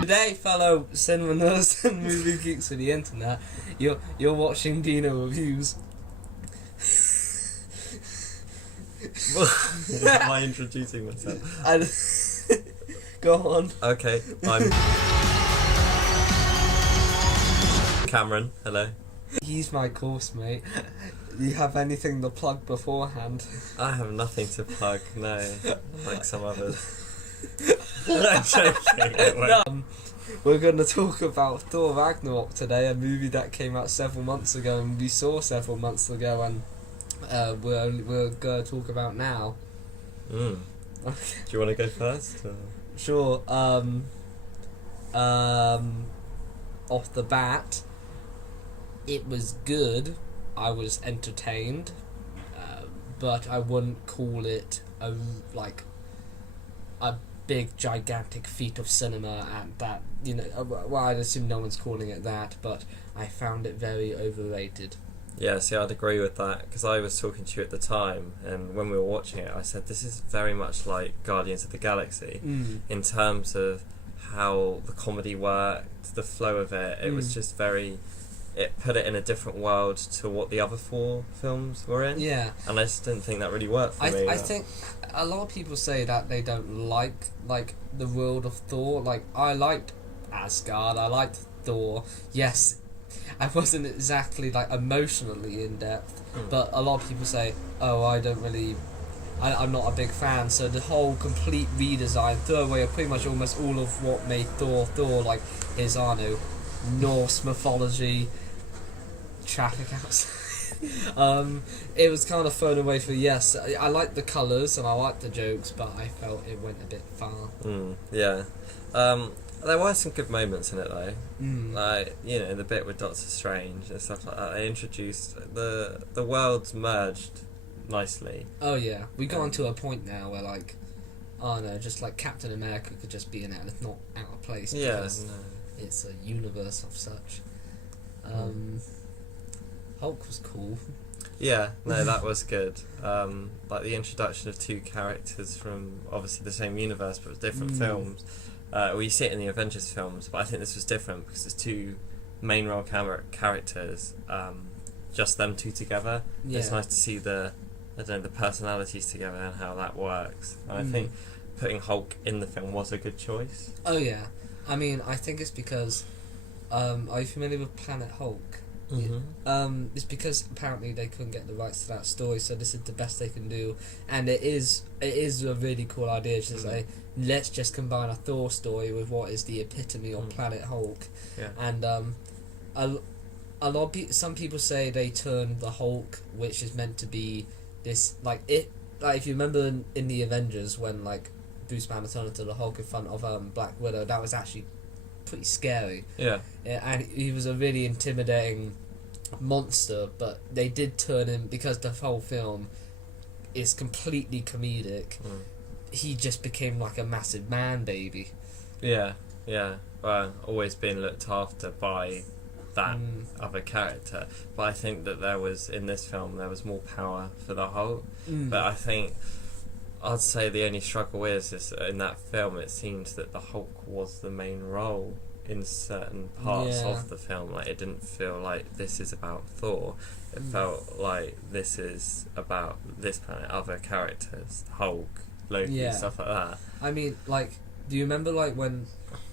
Today, fellow cinema nerds and movie geeks of the internet, you're watching Deano reviews. Am I introducing myself? Go on. Okay, I'm Cameron. Hello. He's my course mate. You have anything to plug beforehand? I have nothing to plug. No, like some others. I'm joking. No. We're going to talk about Thor Ragnarok today, a movie that came out several months ago and we saw several months ago, and we're going to talk about now. Do you want to go first? Or? Sure. Off the bat, it was good. I was entertained, but I wouldn't call it a big gigantic feat of cinema, and that, you know, well, I'd assume no one's calling it that, but I found it very overrated. Yeah, see, I'd agree with that, because I was talking to you at the time, and when we were watching it, I said this is very much like Guardians of the Galaxy in terms of how the comedy worked, the flow of it. It was just very... It put it in a different world to what the other four films were in. Yeah. And I just didn't think that really worked for me. I think a lot of people say that they don't like the world of Thor. Like, I liked Asgard, I liked Thor. Yes, I wasn't exactly like emotionally in depth, but a lot of people say, oh, I'm not a big fan. So the whole complete redesign, throw away pretty much almost all of what made Thor, like his Norse mythology, traffic outside. It was kind of thrown away for, yes, I liked the colours and I liked the jokes, but I felt it went a bit far. Yeah. There were some good moments in it though. Like, you know, the bit with Doctor Strange and stuff like that. They introduced the worlds merged nicely. Oh yeah, we got onto a point now where like, oh no, just like Captain America could just be in it and it's not out of place. Because it's a universe of such. Hulk was cool. Yeah, no, that was good. Like the introduction of two characters from obviously the same universe but different films. Well, you see it in the Avengers films, but I think this was different because there's two main role characters, just them two together. Yeah. It's nice to see the personalities together and how that works. And I think putting Hulk in the film was a good choice. Oh yeah. I mean, I think it's because, are you familiar with Planet Hulk? It's because apparently they couldn't get the rights to that story, so this is the best they can do, and it is a really cool idea to say, let's just combine a Thor story with what is the epitome of Planet Hulk. Yeah. And a lot of some people say they turned the Hulk, which is meant to be this if you remember in the Avengers when like Bruce Banner turned into the Hulk in front of Black Widow, that was actually pretty scary. Yeah, and he was a really intimidating monster, but they did turn him, because the whole film is completely comedic, he just became like a massive man baby. Yeah. Always being looked after by that other character, but I think that in this film there was more power for the Hulk. But I think I'd say the only struggle is in that film it seems that the Hulk was the main role in certain parts of the film. Like, it didn't feel like this is about Thor. It felt like this is about this planet, other characters, Hulk, Loki, stuff like that. I mean, like, do you remember like when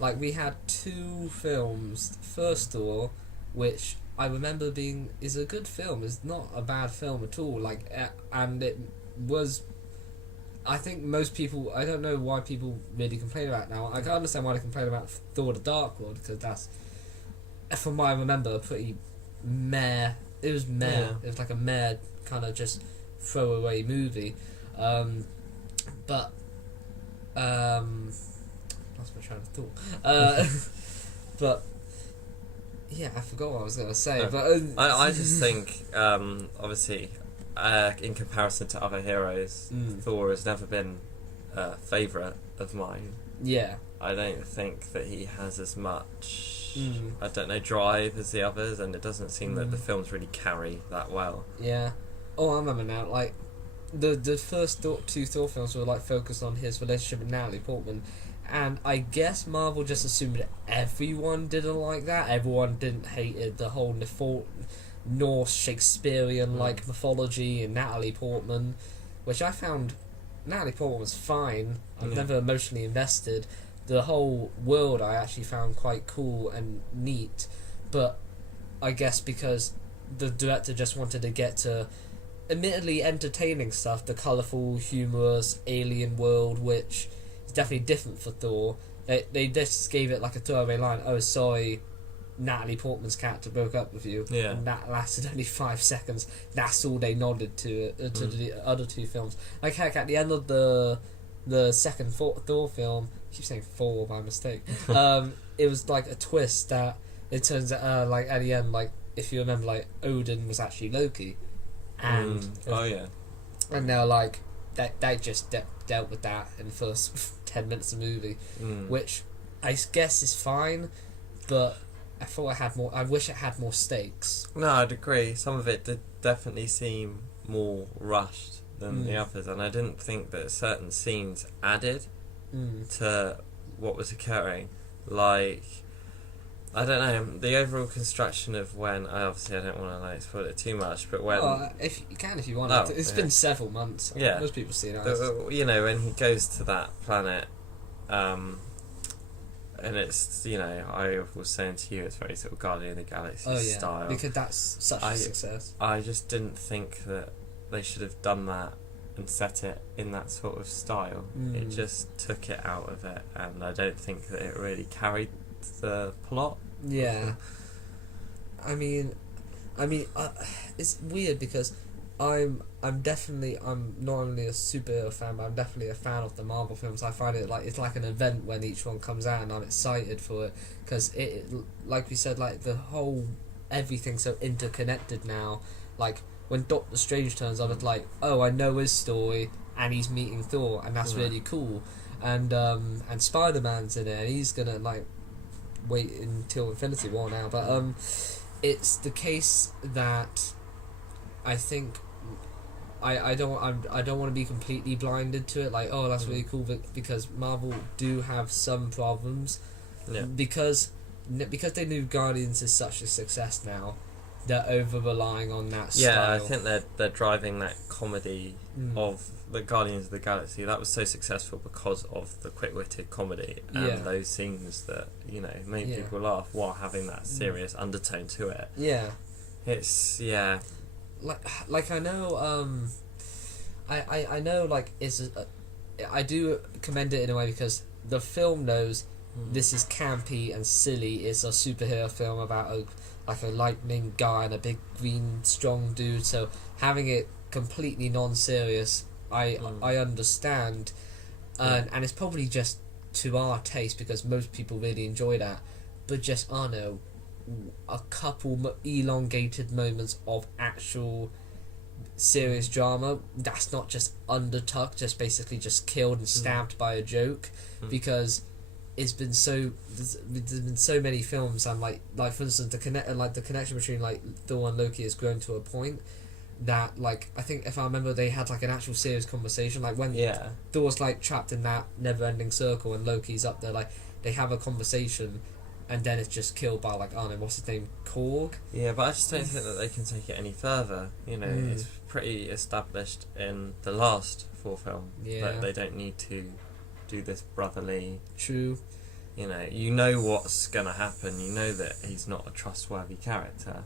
like we had two films? First Thor, which I remember is a good film. It's not a bad film at all. Like, and it was. I think most people, I don't know why people really complain about it now. I can understand why they complain about Thor the Dark World, because that's, from what I remember, pretty meh. It was meh. Yeah. It was like a meh kind of just throwaway movie. But lost my train of thought. But yeah, I forgot what I was going to say. But I just think, obviously, in comparison to other heroes, Thor has never been a favourite of mine. Yeah. I don't think that he has as much, drive as the others, and it doesn't seem that the films really carry that well. Yeah. Oh, I remember now, like, the first two Thor films were, like, focused on his relationship with Natalie Portman, And I guess Marvel just assumed everyone didn't like that. Everyone didn't hate the whole Norse Shakespearean like mythology and Natalie Portman, which I found Natalie Portman was fine. I've never emotionally invested. The whole world I actually found quite cool and neat, but I guess because the director just wanted to get to admittedly entertaining stuff, the colourful, humorous alien world, which is definitely different for Thor. They just gave it like a throwaway line, oh sorry, Natalie Portman's character broke up with you, and that lasted only 5 seconds. That's all they nodded to the other two films. Like heck, at the end of the second Thor film, I keep saying Thor by mistake, it was like a twist that it turns out like at the end, like if you remember, like Odin was actually Loki, and and now like they just dealt with that in the first 10 minutes of the movie, which I guess is fine, but I thought it had more. I wish it had more stakes. No, I'd agree. Some of it did definitely seem more rushed than the others, and I didn't think that certain scenes added to what was occurring. Like, I don't know, the overall construction of when I don't want to spoil it too much, but when if you can, if you want, it's been several months. Yeah, most people see it. You know, when he goes to that planet, and it's, you know, I was saying to you, it's very sort of Guardian of the Galaxy style. Because that's such a success. I just didn't think that they should have done that and set it in that sort of style. It just took it out of it, and I don't think that it really carried the plot. Yeah. I mean, it's weird because I'm not only a superhero fan, but I'm definitely a fan of the Marvel films. I find it like it's like an event when each one comes out, and I'm excited for it because it, like we said, like the whole everything's so interconnected now. Like when Doctor Strange turns up, it's like, oh, I know his story, and he's meeting Thor, and that's really cool. And Spider-Man's in it, and he's gonna like wait until Infinity War now. But it's the case that I think I don't want to be completely blinded to it. Like, oh, that's really cool, but because Marvel do have some problems, because they knew Guardians is such a success now. They're over relying on that style. Yeah, I think they're driving that comedy of the Guardians of the Galaxy. That was so successful because of the quick-witted comedy and those scenes that, you know, made people laugh while having that serious undertone to it. Yeah, it's like I know I know like I do commend it in a way because the film knows this is campy and silly. It's a superhero film about a lightning guy and a big green strong dude, so having it completely non-serious I understand, and it's probably just to our taste because most people really enjoy that, but just a couple elongated moments of actual serious drama that's not just undertucked, just basically just killed and stabbed by a joke, because there's been so many films, and like for instance the connection between like Thor and Loki has grown to a point that, like, I think if I remember, they had like an actual serious conversation, like when Thor's like trapped in that never-ending circle and Loki's up there, like they have a conversation, and then it's just killed by like, I don't know, what's his name, Korg? Yeah, but I just don't think that they can take it any further. You know, it's pretty established in the last 4 film that they don't need to do this brotherly. True. You know what's gonna happen. You know that he's not a trustworthy character.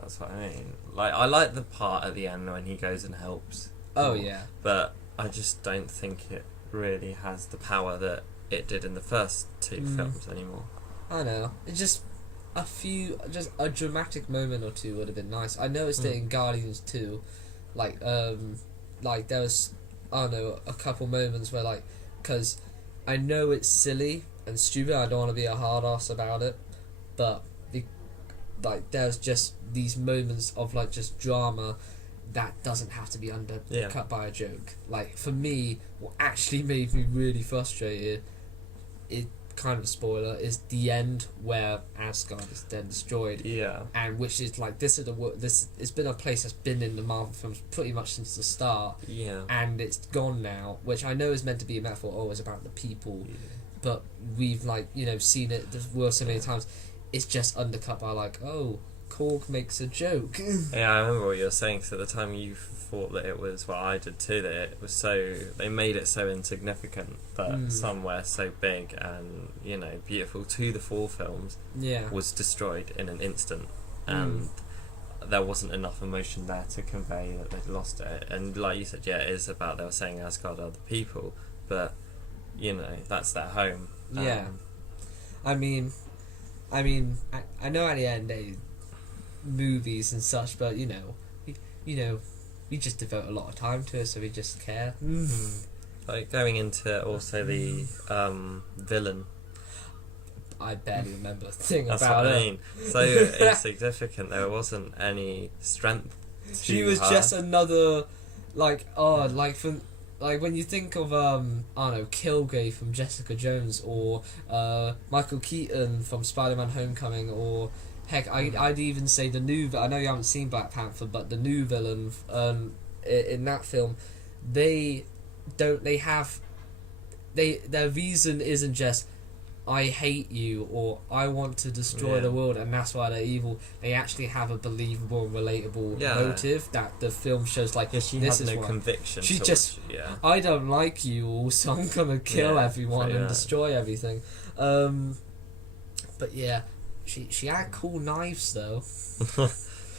That's what I mean. Like, I like the part at the end when he goes and helps. Oh yeah. But I just don't think it really has the power that it did in the first 2 films anymore. I know. It's just a dramatic moment or two would have been nice. I noticed it in Guardians 2. Like there was, I don't know, a couple moments where, like, because I know it's silly and stupid, I don't want to be a hard ass about it, but there's just these moments of like just drama that doesn't have to be undercut by a joke. Like, for me, what actually made me really frustrated, it kind of a spoiler, is the end where Asgard is then destroyed. Yeah. And which is like, this it's been a place that's been in the Marvel films pretty much since the start. Yeah. And it's gone now, which I know is meant to be a metaphor, it's about the people. Yeah. But we've like seen it the world so many times, it's just undercut by like, oh, Korg makes a joke. Yeah, I remember what you were saying. Because at the time you thought that it was, well, I did too, that it was so, they made it so insignificant, but somewhere so big and beautiful to the 4 films was destroyed in an instant, and there wasn't enough emotion there to convey that they'd lost it. And like you said, it is about, they were saying Asgard are the people, but that's their home. I mean I know at the end they movies and such, but we just devote a lot of time to it, so we just care. Like going into also the villain, I barely remember a thing that's about what I it. mean. So insignificant, there wasn't any strength to she was her. just another like when you think of I don't know, Kilgrave from Jessica Jones, or Michael Keaton from Spider-Man Homecoming, or heck, I'd even say the new. I know you haven't seen Black Panther, but the new villain in that film, their reason isn't just I hate you or I want to destroy the world and that's why they're evil. They actually have a believable and relatable motive that the film shows. Like, she this had is no why. conviction. She just, I don't like you all, so I'm gonna kill everyone and destroy everything. But yeah, she had cool knives though.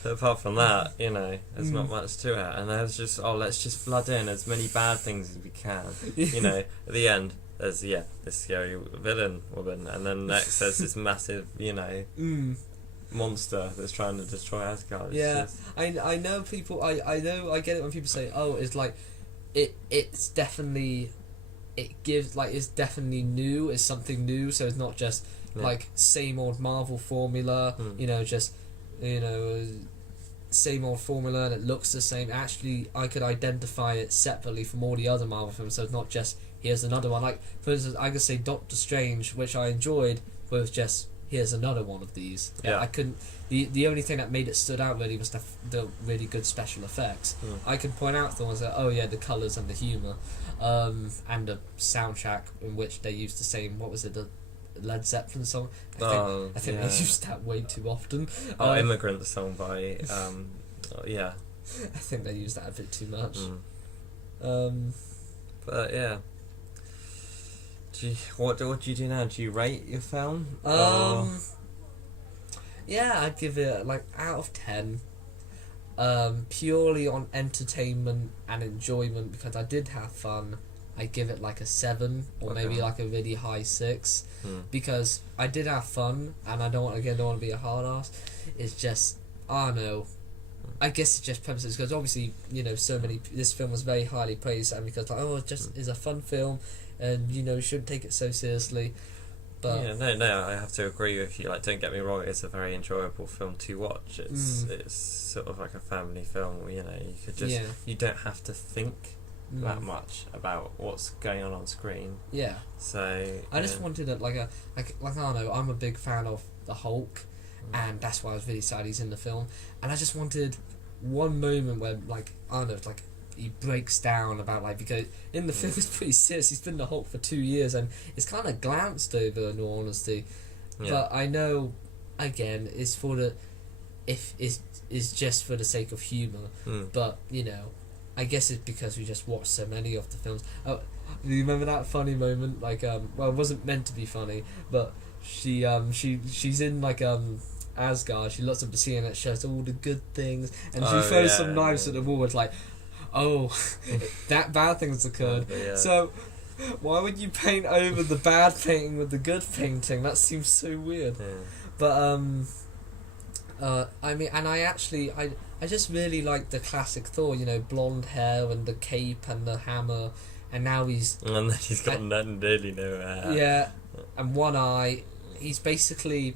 But apart from that, there's not much to it. And there's just, let's just flood in as many bad things as we can. At the end, there's, this scary villain woman. And then next there's this massive, monster that's trying to destroy Asgard. I know people, I get it when people say, oh, it's like, it's definitely, it gives, like, it's definitely new, it's something new, so it's not just, like, same old Marvel formula, same old formula and it looks the same. Actually, I could identify it separately from all the other Marvel films, so it's not just here's another one. Like, for instance, I could say Doctor Strange, which I enjoyed, but it was just here's another one of these. I couldn't. The only thing that made it stood out really was the really good special effects. I could point out the ones that the colours and the humour, and the soundtrack in which they used the same. What was it? The Led Zeppelin song. I think they used that way too often. Immigrant song by I think they used that a bit too much. But yeah. What do you do now? Do you rate your film? Yeah, I'd give it like out of 10. Purely on entertainment and enjoyment, because I did have fun. I give it like a 7 or maybe like a really high 6 because I did have fun and I don't want to be a hard ass. It's just, I don't know. I guess it's just premises because obviously this film was very highly praised and because it just is a fun film and you shouldn't take it so seriously. But no, I have to agree with you. Like, don't get me wrong, it's a very enjoyable film to watch. It's sort of like a family film. You could just you don't have to think that much about what's going on screen. Yeah. So I just wanted like I don't know. I'm a big fan of the Hulk, and that's why I was really sad he's in the film. And I just wanted one moment where he breaks down about because in the film it's pretty serious. He's been the Hulk for 2 years, and it's kind of glanced over in all honesty. Yeah. But I know, again, it's just for the sake of humour. But I guess it's because we just watched so many of the films. Oh, do you remember that funny moment? It wasn't meant to be funny, but she's in Asgard. She looks up to see and it shows all the good things, and she throws some knives at the wall. It's like, that bad thing has occurred. So why would you paint over the bad painting with the good painting? That seems so weird. But I mean, and I just really like the classic Thor, blonde hair and the cape and the hammer, and now he's got nearly no hair. Yeah, and one eye. He's basically,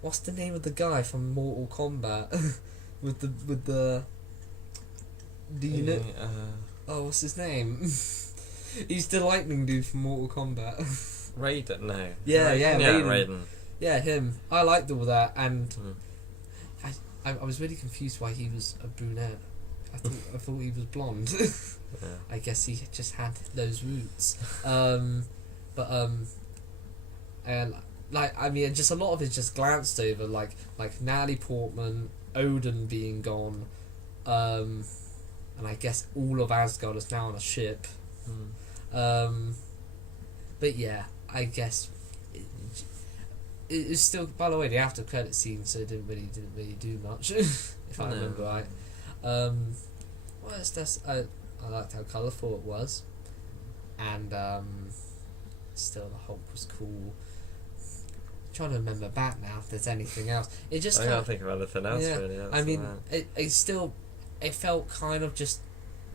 what's the name of the guy from Mortal Kombat with the do you know? What's his name? He's the lightning dude from Mortal Kombat. Raiden, no. Yeah, Raiden. Yeah, him. I liked all that, and I was really confused why he was a brunette. I thought he was blonde. I guess he just had those roots. and just a lot of it's just glanced over, like Natalie Portman, Odin being gone, and I guess all of Asgard is now on a ship. But yeah, I guess it's still. By the way, the after credit scene, so it didn't really do much, if I remember right. Well, I liked how colourful it was, and still the Hulk was cool. I'm trying to remember back now if there's anything else. It just I can't think of anything else really. I mean, it felt kind of just.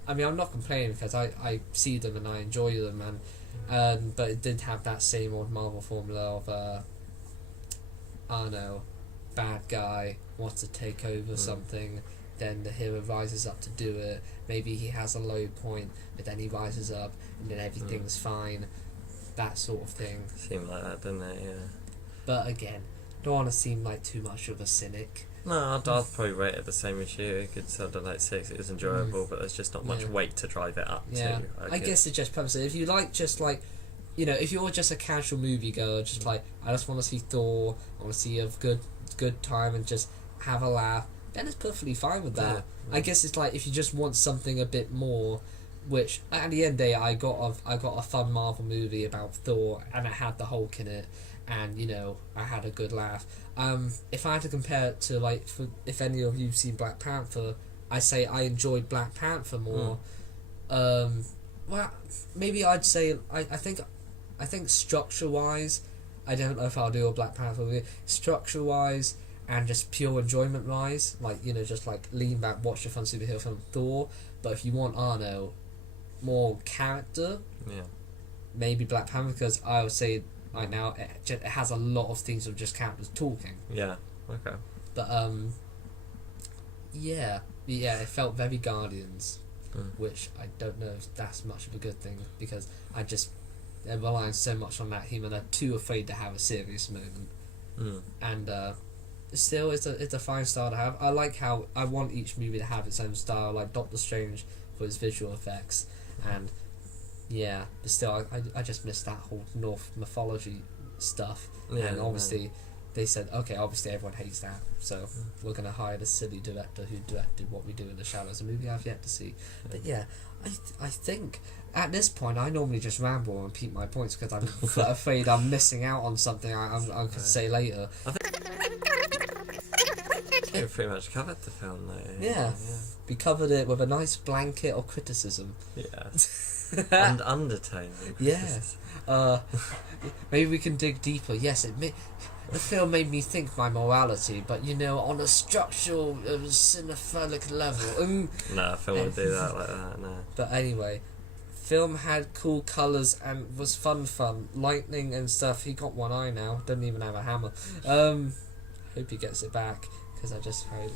I mean, I'm not complaining because I see them and I enjoy them, but it did have that same old Marvel formula of I don't know, bad guy wants to take over something, then the hero rises up to do it. Maybe he has a low point, but then he rises up and then everything's fine. That sort of thing. Seemed like that, didn't it? Yeah. But again, don't want to seem like too much of a cynic. No, I'd probably rate it the same as you. It could sound like 6. It was enjoyable, but there's just not much weight to drive it up to. I guess it's just purpose. If you like just like, if you're just a casual moviegoer, just like, I just want to see Thor, I want to see a good time and just have a laugh, then it's perfectly fine with that. I guess it's like if you just want something a bit more, which at the end of the day, I got a fun Marvel movie about Thor and it had the Hulk in it, and I had a good laugh. If I had to compare it to if any of you've seen Black Panther, I say I enjoyed Black Panther more. Well, maybe I'd say I think structure wise, I don't know if I'll do a Black Panther movie. Structure wise and just pure enjoyment wise, just like lean back, watch a fun superhero film, Thor. But if you want Arno, more character, maybe Black Panther, because I would say right now it has a lot of things of just characters talking. Yeah. Okay. But it felt very Guardians, which I don't know if that's much of a good thing, because they're relying so much on that human, they're too afraid to have a serious moment. And still, it's a fine style to have. I like how I want each movie to have its own style, like Doctor Strange for its visual effects, and but still, I just miss that whole Norse mythology stuff. And obviously, they said, okay, obviously everyone hates that, so we're going to hire the silly director who directed What We Do in the Shadows, a movie I've yet to see. But I think at this point I normally just ramble and repeat my points because I'm afraid I'm missing out on something I could say later. I think we pretty much covered the film though. Yeah. We covered it with a nice blanket of criticism. Yeah. And undertone. Yeah. Maybe we can dig deeper. Yes, the film made me think my morality, but on a structural, cinephilic level. No, film would do that like that. No. But anyway, film had cool colours and was fun. Lightning and stuff. He got one eye now. Doesn't even have a hammer. Hope he gets it back, because I just heard.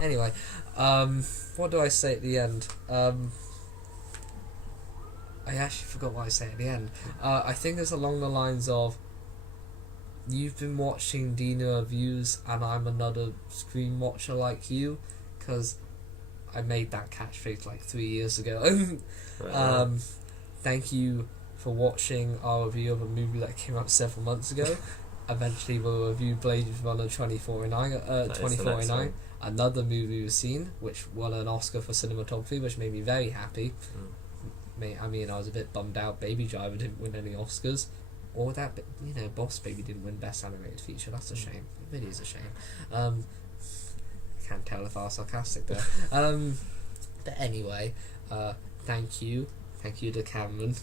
Anyway, what do I say at the end? I actually forgot what I said at the end. I think it's along the lines of, you've been watching Deano reviews and I'm another screen watcher like you, because I made that catchphrase like 3 years ago. Thank you for watching our review of a movie that came out several months ago. Eventually we'll review Blade Runner 2049, another movie we've seen, which won an Oscar for cinematography, which made me very happy. I mean, I was a bit bummed out Baby Driver didn't win any Oscars, or that, Boss Baby didn't win Best Animated Feature. That's a shame. It really is a shame. I can't tell if I was sarcastic there. But anyway, thank you to Cameron.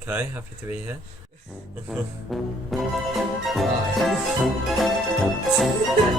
Okay, happy to be here. Bye.